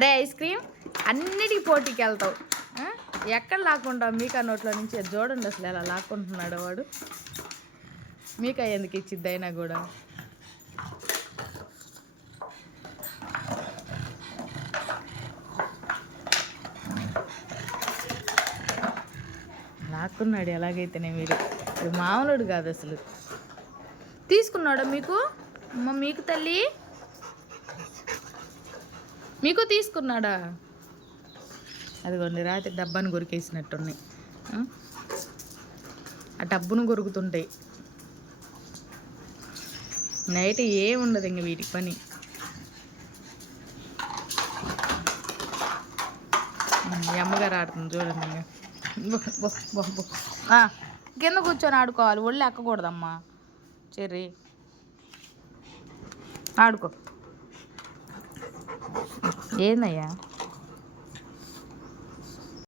అరే ice cream అన్నిటికీ పోటీకి వెళ్తావు, ఎక్కడ లాక్కుంటావు? మీకా నోట్లో నుంచి చూడండి అసలు ఎలా లాక్కుంటున్నాడు వాడు. మీకా ఎందుకు ఇచ్చిద్ది అయినా కూడా. లాక్కున్నాడు ఎలాగైతేనే. మీరు మామూలుడు కాదు అసలు. తీసుకున్నాడా మీకు? అమ్మ మీకు తల్లి, మీకు తీసుకున్నాడా? అదిగోండి రాత్రి డబ్బాను కొరికేసినట్టున్నాయి. ఆ డబ్బును కొరుకుతుంటాయి. నైట్ ఏముండదు ఇంక వీటికి పని. అమ్మగారు ఆడుతుంది చూడండి. ఇంకా కింద కూర్చొని ఆడుకోవాలి, ఒళ్ళు ఎక్కకూడదమ్మా. చెర్రీ ఆడుకో. ఏందయ్యా?